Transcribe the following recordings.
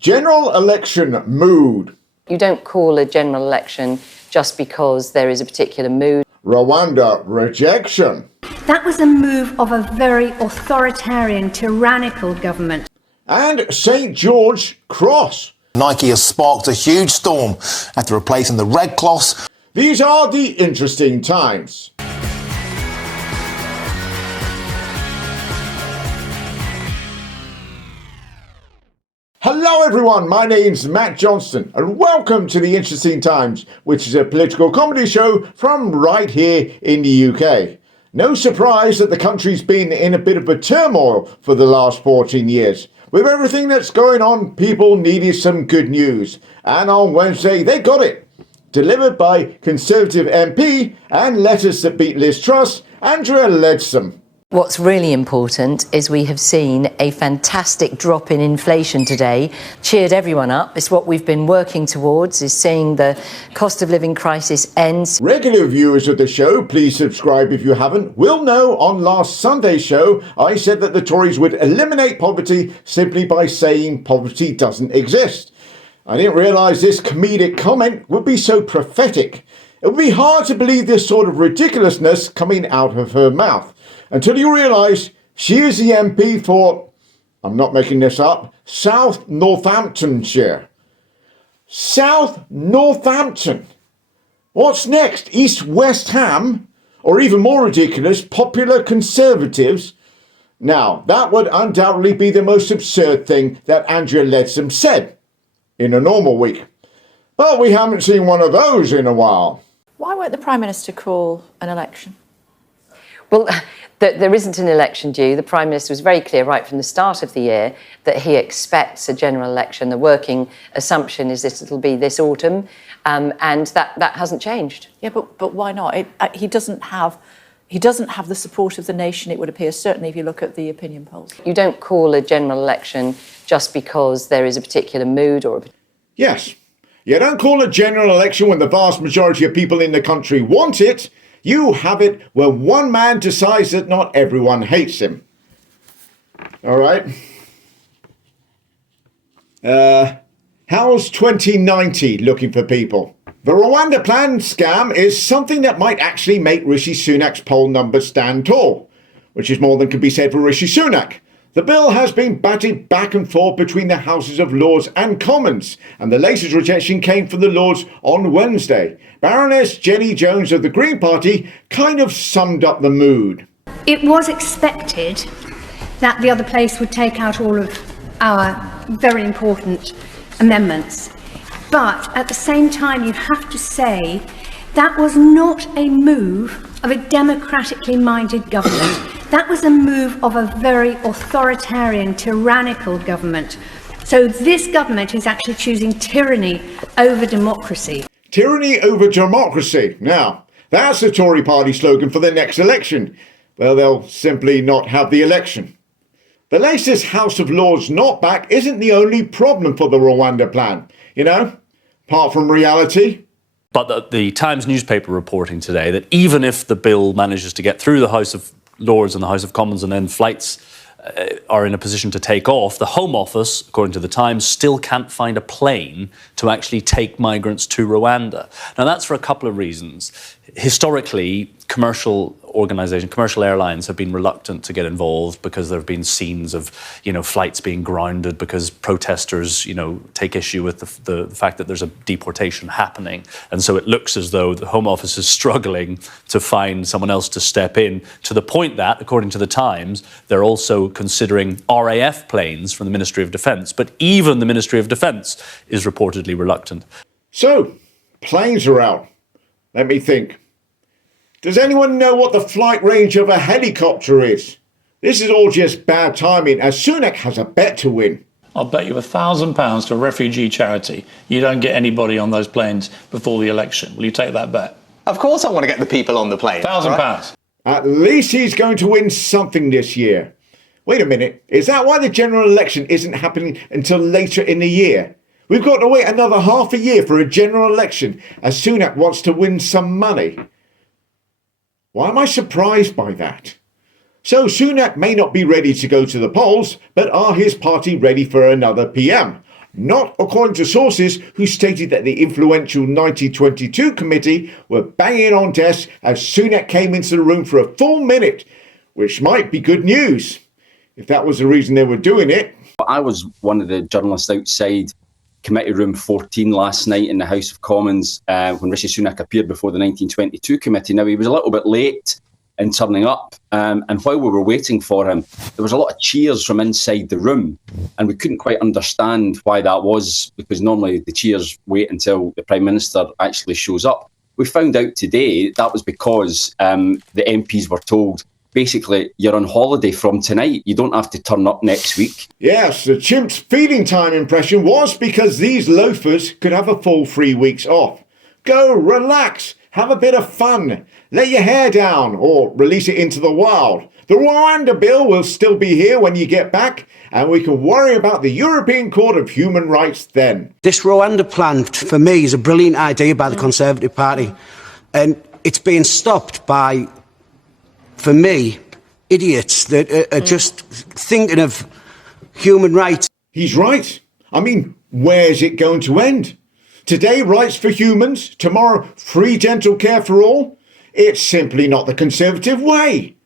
General election mood. You don't call a general election just because there is a particular mood. Rwanda rejection. That was a move of a very authoritarian, tyrannical government. And St. George Cross. Nike has sparked a huge storm after replacing the red cloths. These are the interesting times. Hello everyone, my name's Matt Johnston and welcome to The Interesting Times, which is a political comedy show from right here in the UK. No surprise that the country's been in a bit of a turmoil for the last 14 years. With everything that's going on, people needed some good news. And on Wednesday, they got it. Delivered by Conservative MP and Letters That Beat Liz Truss, Andrea Leadsom. What's really important is we have seen a fantastic drop in inflation today, cheered everyone up. It's what we've been working towards, is seeing the cost of living crisis ends. Regular viewers of the show, please subscribe if you haven't, will know on last Sunday's show I said that the Tories would eliminate poverty simply by saying poverty doesn't exist. I didn't realise this comedic comment would be so prophetic. It would be hard to believe this sort of ridiculousness coming out of her mouth. Until you realise she is the MP for, I'm not making this up, South Northamptonshire. South Northampton. What's next? East West Ham? Or even more ridiculous, Popular Conservatives? Now, that would undoubtedly be the most absurd thing that Andrea Leadsom said in a normal week. But we haven't seen one of those in a while. Why won't the Prime Minister call an election? Well, there isn't an election due. The Prime Minister was very clear right from the start of the year that he expects a general election. The working assumption is that it'll be this autumn, and that hasn't changed. Yeah, but why not? He doesn't have the support of the nation, it would appear, certainly if you look at the opinion polls. You don't call a general election just because there is a particular mood or... Yes, you don't call a general election when the vast majority of people in the country want it. You have it where one man decides that not everyone hates him. All right. How's 2090 looking for people? The Rwanda plan scam is something that might actually make Rishi Sunak's poll numbers stand tall, which is more than can be said for Rishi Sunak. The bill has been batted back and forth between the Houses of Lords and Commons, and the latest rejection came from the Lords on Wednesday. Baroness Jenny Jones of the Green Party kind of summed up the mood. It was expected that the other place would take out all of our very important amendments. But at the same time, you have to say that was not a move of a democratically minded government. That was a move of a very authoritarian, tyrannical government. So this government is actually choosing tyranny over democracy. Tyranny over democracy. Now, that's the Tory party slogan for the next election. Well, they'll simply not have the election. The latest House of Lords knockback isn't the only problem for the Rwanda plan, apart from reality. But the Times newspaper reporting today that even if the bill manages to get through the House of Lords and the House of Commons and then flights are in a position to take off, the Home Office, according to the Times, still can't find a plane to actually take migrants to Rwanda. Now, that's for a couple of reasons. Historically, commercial airlines have been reluctant to get involved because there have been scenes of, flights being grounded because protesters, take issue with the fact that there's a deportation happening. And so it looks as though the Home Office is struggling to find someone else to step in, to the point that, according to the Times, they're also considering RAF planes from the Ministry of Defence. But even the Ministry of Defence is reportedly reluctant. So, planes are out. Let me think. Does anyone know what the flight range of a helicopter is? This is all just bad timing, as Sunak has a bet to win. I'll bet you £1,000 to a refugee charity you don't get anybody on those planes before the election. Will you take that bet? Of course I want to get the people on the plane. £1,000. Right? At least he's going to win something this year. Wait a minute, is that why the general election isn't happening until later in the year? We've got to wait another half a year for a general election, as Sunak wants to win some money. Why am I surprised by that? So Sunak may not be ready to go to the polls, but are his party ready for another PM? not according to sources who stated that the influential 1922 committee were banging on desks as Sunak came into the room for a full minute, which might be good news, if that was the reason they were doing it. I was one of the journalists outside Committee Room 14 last night in the House of Commons when Rishi Sunak appeared before the 1922 committee. Now, he was a little bit late in turning up, and while we were waiting for him, there was a lot of cheers from inside the room, and we couldn't quite understand why that was, because normally the cheers wait until the Prime Minister actually shows up. We found out today that was because the MPs were told, basically, you're on holiday from tonight. You don't have to turn up next week. Yes, the chimp's feeding time impression was because these loafers could have a full 3 weeks off. Go, relax, have a bit of fun, let your hair down or release it into the wild. The Rwanda bill will still be here when you get back, and we can worry about the European Court of Human Rights then. This Rwanda plan, for me, is a brilliant idea by the Conservative Party, and it's being stopped by, for me, idiots that are just thinking of human rights. He's right. I mean, where's it going to end? Today, rights for humans. Tomorrow, free dental care for all. It's simply not the Conservative way.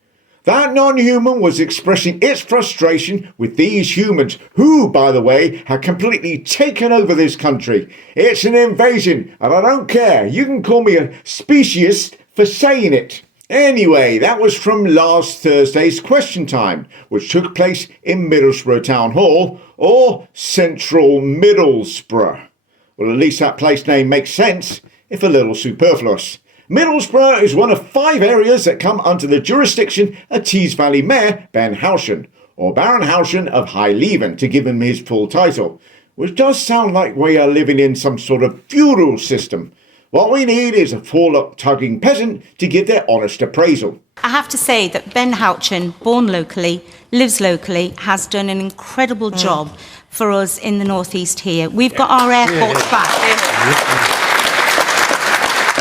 That non-human was expressing its frustration with these humans who, by the way, have completely taken over this country. It's an invasion, and I don't care. You can call me a speciesist for saying it. Anyway, that was from last Thursday's Question Time, which took place in Middlesbrough Town Hall, or Central Middlesbrough. Well, at least that place name makes sense, if a little superfluous. Middlesbrough is one of 5 areas that come under the jurisdiction of Tees Valley Mayor Ben Houchen, or Baron Houchen of High Leven, to give him his full title, which does sound like we are living in some sort of feudal system. What we need is a forelock-tugging peasant to give their honest appraisal. I have to say that Ben Houchen, born locally, lives locally, has done an incredible job for us in the northeast here. We've got our airports back.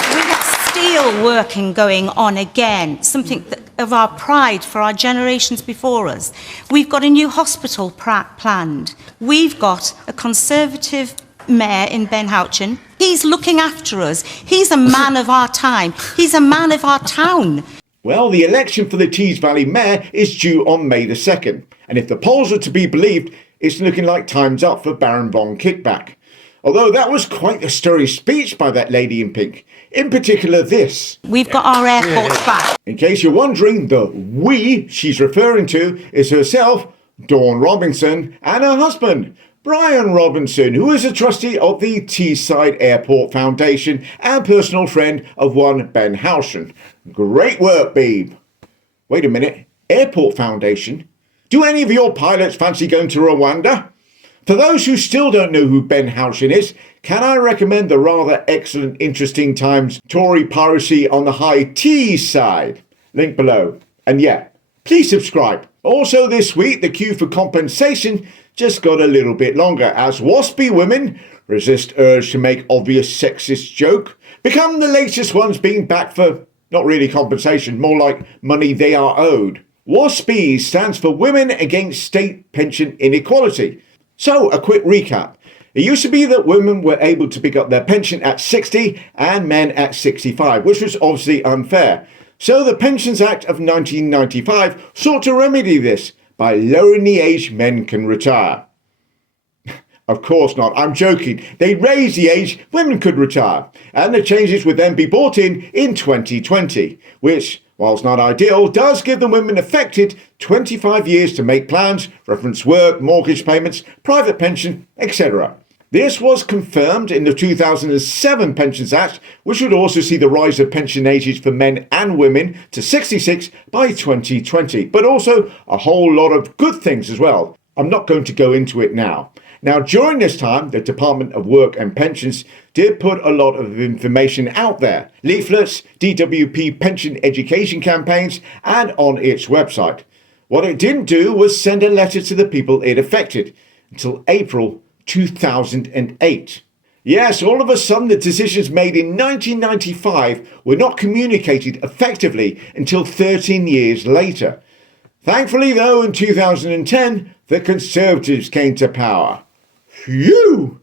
We have steel working going on again, something of our pride for our generations before us. We've got a new hospital planned. We've got a Conservative mayor in Ben Houchen. He's looking after us. He's a man of our time. He's a man of our town. Well, the election for the Tees Valley Mayor is due on May the 2nd, and if the polls are to be believed, it's looking like time's up for Baron Von Kickback. Although that was quite a stirring speech by that lady in pink. In particular this. We've got our airports back. In case you're wondering, the we she's referring to is herself, Dawn Robinson, and her husband, Brian Robinson, who is a trustee of the Teesside Airport Foundation and personal friend of one Ben Houchen. Great work, babe. Wait a minute, Airport Foundation? Do any of your pilots fancy going to Rwanda? For those who still don't know who Ben Houchen is, can I recommend the rather excellent Interesting Times Tory Piracy on the High Tees side? Link below. And yeah, please subscribe. Also this week, the queue for compensation just got a little bit longer as waspy women resist urge to make obvious sexist joke, become the latest ones being back for not really compensation, more like money they are owed. WASPE stands for Women Against State Pension Inequality. So, a quick recap. It used to be that women were able to pick up their pension at 60 and men at 65, which was obviously unfair. So the Pensions Act of 1995 sought to remedy this by lowering the age men can retire. Of course not, I'm joking. They raised the age women could retire, and the changes would then be brought in 2020, which, whilst not ideal, does give the women affected 25 years to make plans, reference work, mortgage payments, private pension, etc. This was confirmed in the 2007 Pensions Act, which would also see the rise of pension ages for men and women to 66 by 2020, but also a whole lot of good things as well. I'm not going to go into it now. Now, during this time, the Department of Work and Pensions did put a lot of information out there. Leaflets, DWP pension education campaigns, and on its website. What it didn't do was send a letter to the people it affected until April 2008. Yes, all of a sudden the decisions made in 1995 were not communicated effectively until 13 years later. Thankfully, though, in 2010, the Conservatives came to power. Phew!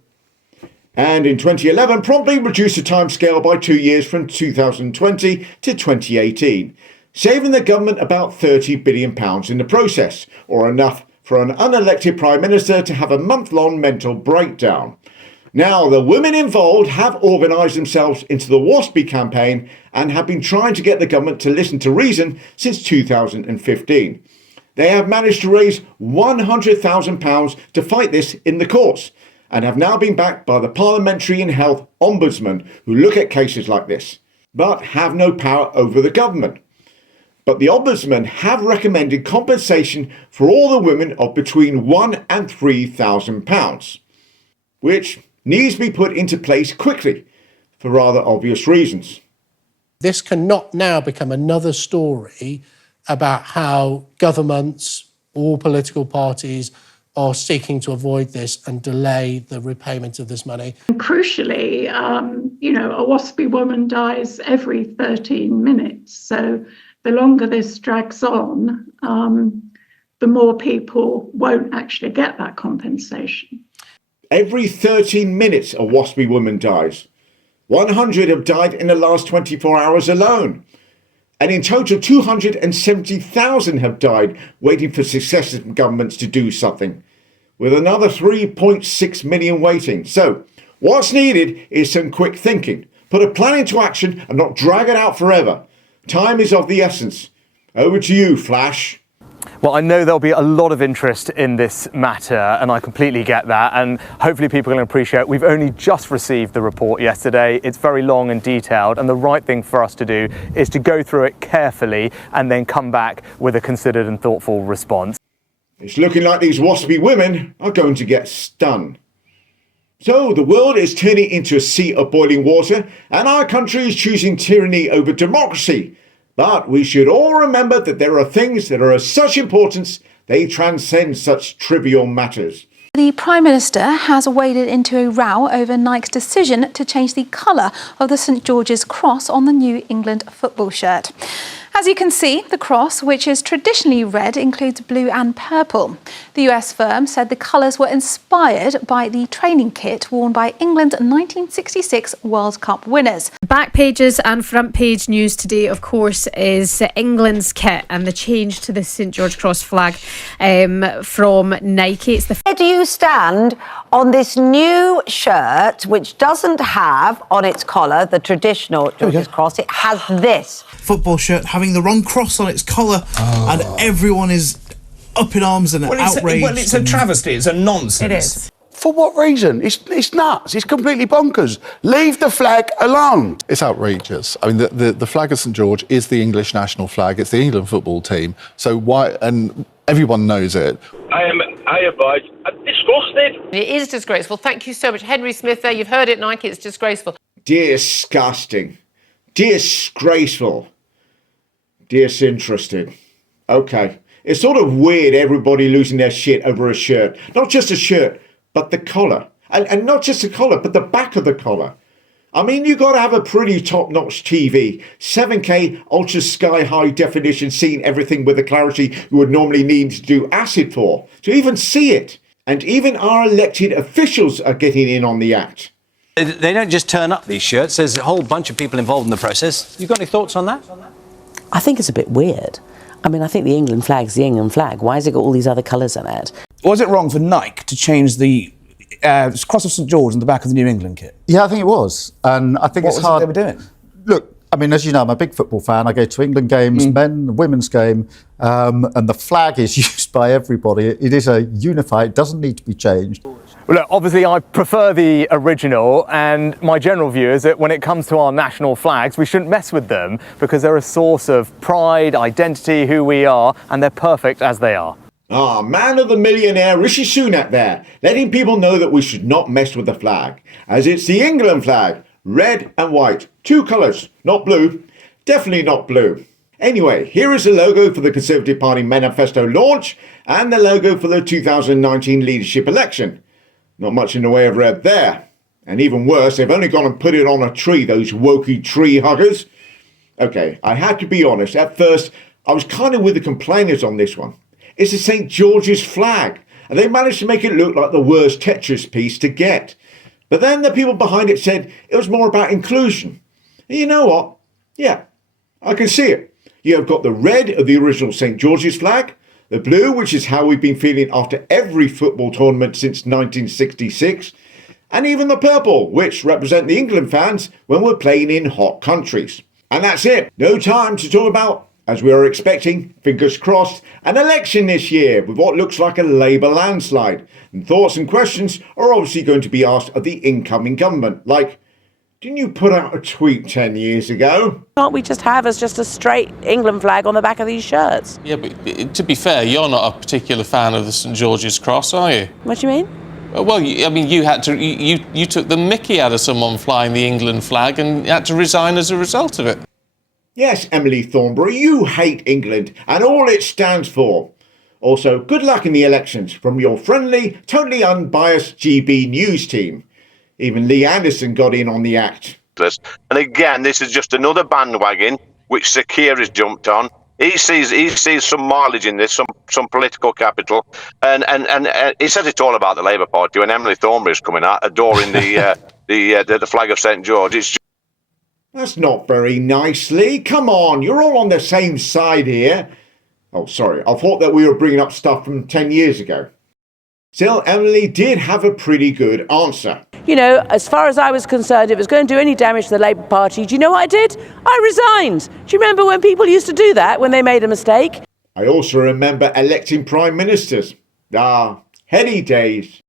And in 2011 promptly reduced the timescale by 2 years from 2020 to 2018, saving the government about £30 billion in the process, or enough for an unelected Prime Minister to have a month-long mental breakdown. Now, the women involved have organised themselves into the WASPy campaign and have been trying to get the government to listen to reason since 2015. They have managed to raise £100,000 to fight this in the courts, and have now been backed by the Parliamentary and Health Ombudsman, who look at cases like this, but have no power over the government. But the Ombudsman have recommended compensation for all the women of between £1,000 and £3,000, which needs to be put into place quickly, for rather obvious reasons. This cannot now become another story about how governments, all political parties, are seeking to avoid this and delay the repayment of this money. And crucially, a WASPy woman dies every 13 minutes. So the longer this drags on, the more people won't actually get that compensation. Every 13 minutes, a WASPy woman dies. 100 have died in the last 24 hours alone. And in total, 270,000 have died waiting for successive governments to do something, with another 3.6 million waiting. So what's needed is some quick thinking. Put a plan into action and not drag it out forever. Time is of the essence. Over to you, Flash. Well, I know there'll be a lot of interest in this matter, and I completely get that, and hopefully people can appreciate we've only just received the report yesterday. It's very long and detailed, and the right thing for us to do is to go through it carefully and then come back with a considered and thoughtful response. It's looking like these WASPy women are going to get stung. So the world is turning into a sea of boiling water, and our country is choosing tyranny over democracy. But we should all remember that there are things that are of such importance, they transcend such trivial matters. The Prime Minister has waded into a row over Nike's decision to change the colour of the St George's Cross on the New England football shirt. As you can see, the cross, which is traditionally red, includes blue and purple. The US firm said the colours were inspired by the training kit worn by England's 1966 World Cup winners. Back pages and front page news today, of course, is England's kit and the change to the St George Cross flag from Nike. Where do you stand on this new shirt, which doesn't have on its collar the traditional George's Cross? It has this. Football shirt having the wrong cross on its collar, and everyone is up in arms and outraged. It's a travesty. It's a nonsense. It is. For what reason? It's nuts. It's completely bonkers. Leave the flag alone. It's outrageous. I mean, the flag of St George is the English national flag. It's the England football team. So why? And everyone knows it. I abide. I'm disgusted. It is disgraceful. Thank you so much, Henry Smith. There, you've heard it, Nike. It's disgraceful. Disgusting. Disgraceful. Disinterested. Okay. It's sort of weird everybody losing their shit over a shirt. Not just a shirt, but the collar. And not just the collar, but the back of the collar. I mean, you got to have a pretty top-notch TV. 7K, ultra sky-high definition, seeing everything with the clarity you would normally need to do acid for, to even see it. And even our elected officials are getting in on the act. They don't just turn up, these shirts. There's a whole bunch of people involved in the process. You got any thoughts on that? I think it's a bit weird. I mean, I think the England flag's the England flag. Why has it got all these other colours in it? Was it wrong for Nike to change the Cross of St George on the back of the New England kit? Yeah, I think it was. And I think what it's was hard. What they were doing? Look, I mean, as you know, I'm a big football fan. I go to England games, men and women's game, and the flag is used by everybody. It is a unified, it doesn't need to be changed. Well, look, obviously I prefer the original, and my general view is that when it comes to our national flags, we shouldn't mess with them because they're a source of pride, identity, who we are, and they're perfect as they are. Ah, man of the millionaire Rishi Sunak there, letting people know that we should not mess with the flag, as it's the England flag, red and white, two colours, not blue, definitely not blue. Anyway, here is the logo for the Conservative Party manifesto launch and the logo for the 2019 leadership election. Not much in the way of red there. And even worse, they've only gone and put it on a tree, those wokey tree huggers. Okay, I had to be honest, at first I was kind of with the complainers on this one. It's a St George's flag, and they managed to make it look like the worst Tetris piece to get. But then the people behind it said it was more about inclusion. And you know what? Yeah, I can see it. You have got the red of the original St. George's flag, the blue, which is how we've been feeling after every football tournament since 1966, and even the purple, which represent the England fans when we're playing in hot countries. And that's it. No time to talk about, as we are expecting, fingers crossed, an election this year with what looks like a Labour landslide. And thoughts and questions are obviously going to be asked of the incoming government, like, didn't you put out a tweet 10 years ago? Can't we just have as just a straight England flag on the back of these shirts? Yeah, but to be fair, you're not a particular fan of the St George's Cross, are you? What do you mean? Well, you had to. You took the mickey out of someone flying the England flag and had to resign as a result of it. Yes, Emily Thornberry, you hate England and all it stands for. Also, good luck in the elections from your friendly, totally unbiased GB News team. Even Lee Anderson got in on the act. And again, this is just another bandwagon which Sakir has jumped on. He sees some mileage in this, some political capital, and he says it's all about the Labour Party. When Emily Thornberry is coming out, adoring the flag of St George, it's just... That's not very nice, Lee. Come on, you're all on the same side here. Oh, sorry, I thought that we were bringing up stuff from 10 years ago. Still, Emily did have a pretty good answer. You know, as far as I was concerned, if it was going to do any damage to the Labour Party, do you know what I did? I resigned. Do you remember when people used to do that, when they made a mistake? I also remember electing prime ministers. Ah, heady days.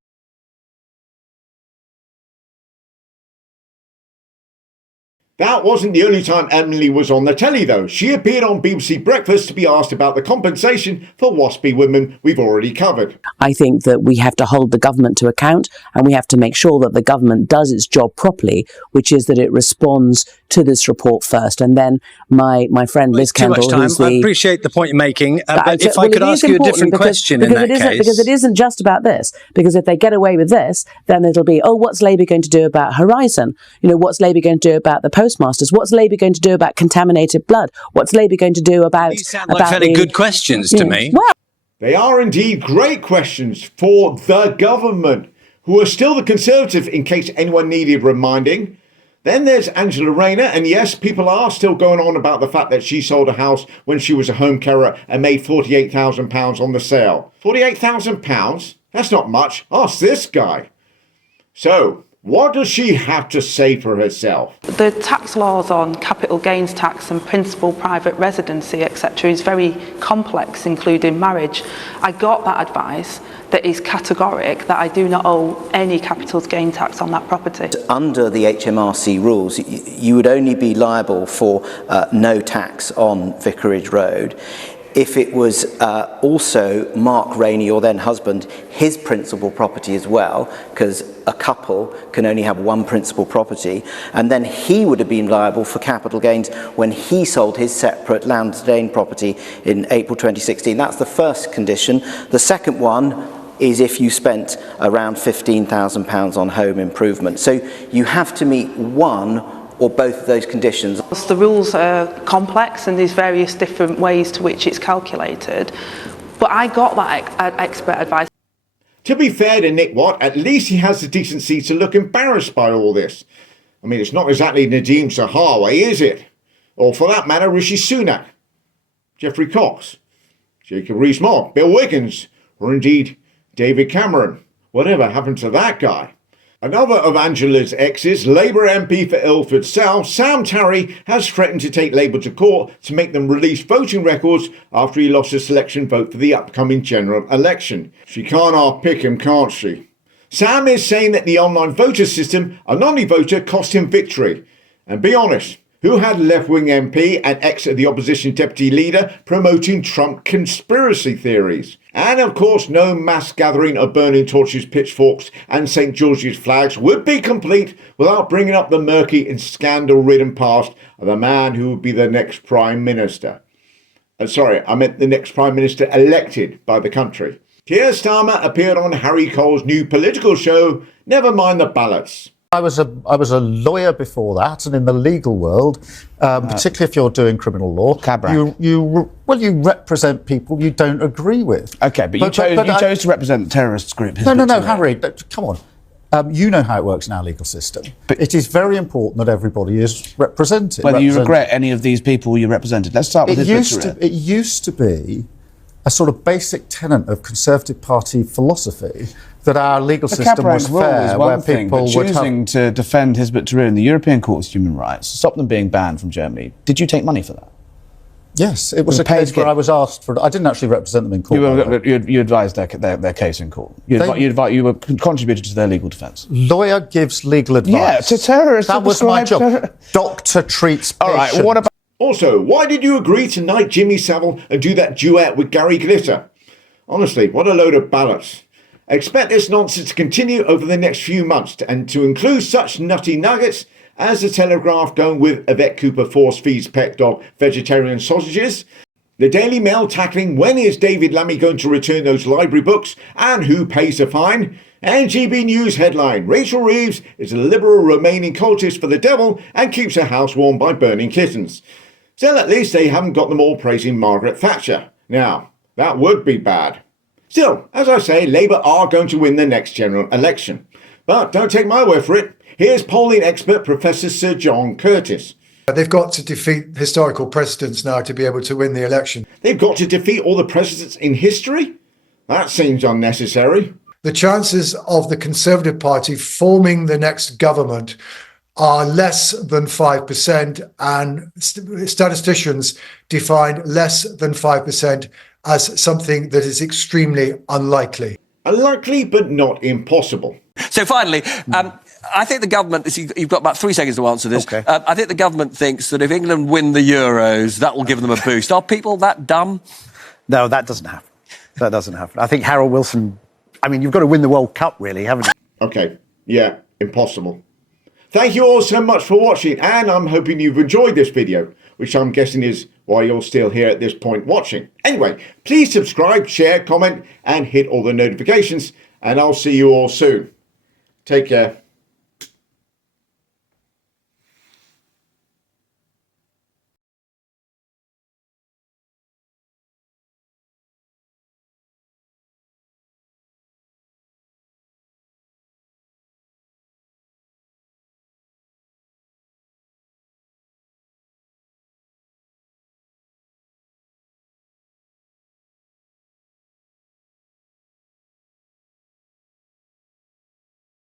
That wasn't the only time Emily was on the telly, though. She appeared on BBC Breakfast to be asked about the compensation for WASPy women we've already covered. I think that we have to hold the government to account, and we have to make sure that the government does its job properly, which is that it responds to this report first. And then my friend Liz Kendall, who's the... I appreciate the point you're making, but if I could ask you a different question in that case... Because it isn't just about this. Because if they get away with this, then it'll be, oh, what's Labour going to do about Horizon? You know, what's Labour going to do about the postmasters? What's Labour going to do about contaminated blood? What's Labour going to do about... These sound like fairly good questions to me. Well, they are indeed great questions for the government, who are still the Conservative, in case anyone needed reminding. Then there's Angela Rayner, and yes, people are still going on about the fact that she sold a house when she was a home carer and made £48,000 on the sale. £48,000? That's not much. Ask this guy. So, what does she have to say for herself? The tax laws on capital gains tax and principal private residency, etc., is very complex, including marriage. I got that advice that is categoric that I do not owe any capital gain tax on that property. Under the HMRC rules, you would only be liable for no tax on Vicarage Road if it was also Mark Rainey, your then husband, his principal property as well, because a couple can only have one principal property, and then he would have been liable for capital gains when he sold his separate Lansdowne property in April 2016. That's the first condition. The second one is if you spent around £15,000 on home improvement. So you have to meet one or both of those conditions. The rules are complex and there's various different ways to which it's calculated, but I got that expert advice. To be fair to Nick Watt, at least he has the decency to look embarrassed by all this. I mean, it's not exactly Nadeem Zahawi, is it? Or for that matter, Rishi Sunak, Geoffrey Cox, Jacob Rees-Mogg, Bill Wiggins, or indeed David Cameron. Whatever happened to that guy? Another of Angela's exes, Labour MP for Ilford South, Sam Tarry, has threatened to take Labour to court to make them release voting records after he lost a selection vote for the upcoming general election. She can't half-pick him, can't she? Sam is saying that the online voter system, a non-voter, cost him victory. And be honest, who had left-wing MP and ex of the opposition deputy leader promoting Trump conspiracy theories? And of course, no mass gathering of burning torches, pitchforks and St George's flags would be complete without bringing up the murky and scandal-ridden past of the man who would be the next Prime Minister. Sorry, I meant the next Prime Minister elected by the country. Keir Starmer appeared on Harry Cole's new political show, Never Mind the Ballots. I was a lawyer before that, and in the legal world, particularly if you're doing criminal law, you represent people you don't agree with. Okay, but you chose to represent the terrorist group. No, Harry, come on. You know how it works in our legal system. But it is very important that everybody is represented. Whether you regret any of these people you represented. Let's start with it used to be a sort of basic tenet of Conservative Party philosophy that our legal system was fair, where people would choosing to defend Hizb ut-Tahrir in the European Court of Human Rights, stop them being banned from Germany. Did you take money for that? Yes, it was a case where I was asked for. I didn't actually represent them in court. You advised their case in court. You were contributed to their legal defence. Lawyer gives legal advice. Yeah, to terrorists. That was my job. Doctor treats patient. All right. What about? Also, why did you agree to knight Jimmy Savile and do that duet with Gary Glitter? Honestly, what a load of ballots. Expect this nonsense to continue over the next few months and to include such nutty nuggets as the Telegraph going with Yvette Cooper force feeds pet dog vegetarian sausages, the Daily Mail tackling when is David Lammy going to return those library books and who pays the fine, and GB News headline, Rachel Reeves is a liberal Romanian cultist for the devil and keeps her house warm by burning kittens. Still, at least they haven't got them all praising Margaret Thatcher. Now, that would be bad. Still, as I say, Labour are going to win the next general election. But don't take my word for it. Here's polling expert Professor Sir John Curtis. They've got to defeat historical precedents now to be able to win the election. They've got to defeat all the precedents in history? That seems unnecessary. The chances of the Conservative Party forming the next government are less than 5%, and statisticians define less than 5% as something that is extremely unlikely. Unlikely, but not impossible. So finally, I think the government, you've got about 3 seconds to answer this. Okay. I think the government thinks that if England win the Euros, that will give them a boost. Are people that dumb? No, that doesn't happen. That doesn't happen. I think Harold Wilson, you've got to win the World Cup, really, haven't you? Okay, yeah, impossible. Thank you all so much for watching, and I'm hoping you've enjoyed this video, which I'm guessing is why you're still here at this point watching. Anyway, please subscribe, share, comment, and hit all the notifications, and I'll see you all soon. Take care.